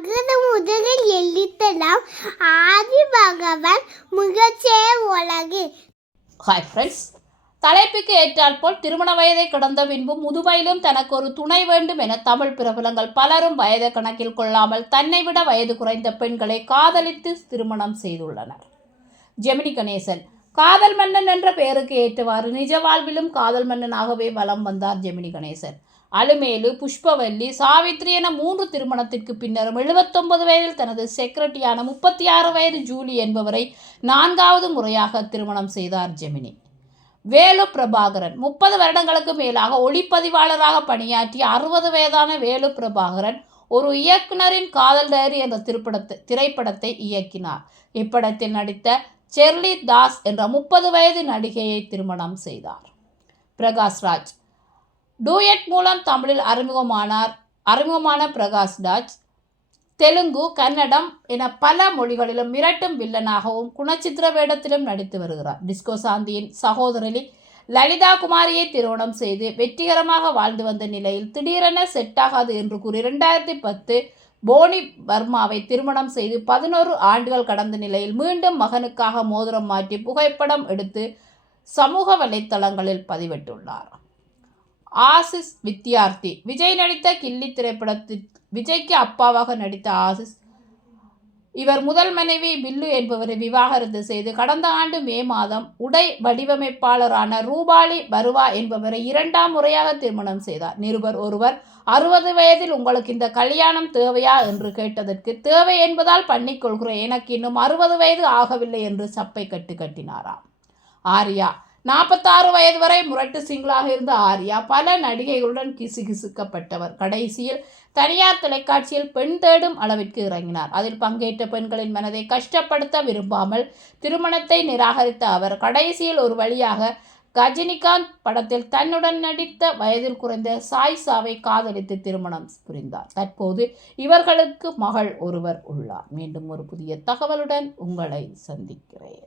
அகர முதலில் எழுத்தலாம் ஆதி பகவான் முகச்சே உலகு. ஹாய் ஃப்ரெண்ட்ஸ் தலைப்புக்கு ஏற்றாற்போல் திருமண வயதை கடந்த பின்பும் முதுமையிலும் தனக்கு ஒரு துணை வேண்டும் என தமிழ் பிரபலங்கள் பலரும் வயதை கணக்கில் கொள்ளாமல் தன்னை விட வயது குறைந்த பெண்களை காதலித்து திருமணம் செய்துள்ளனர். ஜெமினி கணேசன் காதல் மன்னன் என்ற பெயருக்கு ஏற்றவாறு நிஜ வாழ்விலும் காதல் மன்னனாகவே வலம் வந்தார் ஜெமினி கணேசன். அலுமேலு புஷ்பவல்லி சாவித்ரி என மூன்று திருமணத்திற்கு பின்னரும் எழுபத்தொன்பது வயதில் தனது செக்ரட்டரியான முப்பத்தி ஆறு வயது ஜூலி என்பவரை நான்காவது முறையாக திருமணம் செய்தார் ஜெமினி. வேலு பிரபாகரன் முப்பது வருடங்களுக்கு மேலாக ஒளிப்பதிவாளராக பணியாற்றிய அறுபது வயதான வேலு பிரபாகரன் ஒரு இயக்குனரின் காதல் டைரி என்ற திரைப்படத்தை திரைப்படத்தை இயக்கினார். இப்படத்தில் நடித்த செர்லி தாஸ் என்ற முப்பது வயது நடிகையை திருமணம் செய்தார். பிரகாஷ்ராஜ் டூயட் மூலம் தமிழில் அறிமுகமானார். அறிமுகமான பிரகாஷ் ராஜ். தெலுங்கு கன்னடம் என பல மொழிகளிலும் மிரட்டும் வில்லனாகவும் குணச்சித்திர வேடத்திலும் நடித்து வருகிறார். டிஸ்கோ சாந்தியின் சகோதரி லலிதா குமாரியை திருமணம் செய்து வெற்றிகரமாக வாழ்ந்து வந்த நிலையில் திடீரென செட் ஆகாது என்று கூறி இரண்டாயிரத்தி பத்து போனி வர்மாவை திருமணம் செய்து பதினோரு ஆண்டுகள் கடந்த நிலையில் மீண்டும் மகனுக்காக மோதிரம் மாற்றி புகைப்படம் எடுத்து சமூக வலைத்தளங்களில் பதிவிட்டுள்ளார். ஆசிஸ் வித்யார்த்தி. விஜய் நடித்த கில்லி திரைப்படத்தில் விஜய்க்கு அப்பாவாக நடித்த ஆசிஸ். இவர் முதல் மனைவி பில்லு என்பவரை விவாகரத்து செய்து கடந்த ஆண்டு மே மாதம் உடை வடிவமைப்பாளரான ரூபாலி பருவா என்பவரை இரண்டாம் முறையாக திருமணம் செய்தார். நிருபர் ஒருவர் அறுபது வயதில் உங்களுக்கு இந்த கல்யாணம் தேவையா என்று கேட்டதற்கு தேவை என்பதால் பண்ணிக்கொள்கிறேன் எனக்கு இன்னும் அறுபது வயது ஆகவில்லை என்று சப்பை கட்டு கட்டினாராம். ஆர்யா நாற்பத்தாறு வயது வரை முரட்டு சிங்களாக இருந்த ஆர்யா பல நடிகைகளுடன் கிசுகிசுக்கப்பட்டவர் கடைசியில் தனியார் தொலைக்காட்சியில் பெண் தேடும் அளவிற்கு இறங்கினார். அதில் பங்கேற்ற பெண்களின் மனதை கஷ்டப்படுத்த விரும்பாமல் திருமணத்தை நிராகரித்த அவர் கடைசியில் ஒரு வழியாக கஜினிகாந்த் படத்தில் தன்னுடன் நடித்த வயதில் குறைந்த சாய்சாவை காதலித்து திருமணம் புரிந்தார். தற்போது இவர்களுக்கு மகள் ஒருவர் உள்ளார். மீண்டும் ஒரு புதிய தகவலுடன் உங்களை சந்திக்கிறேன்.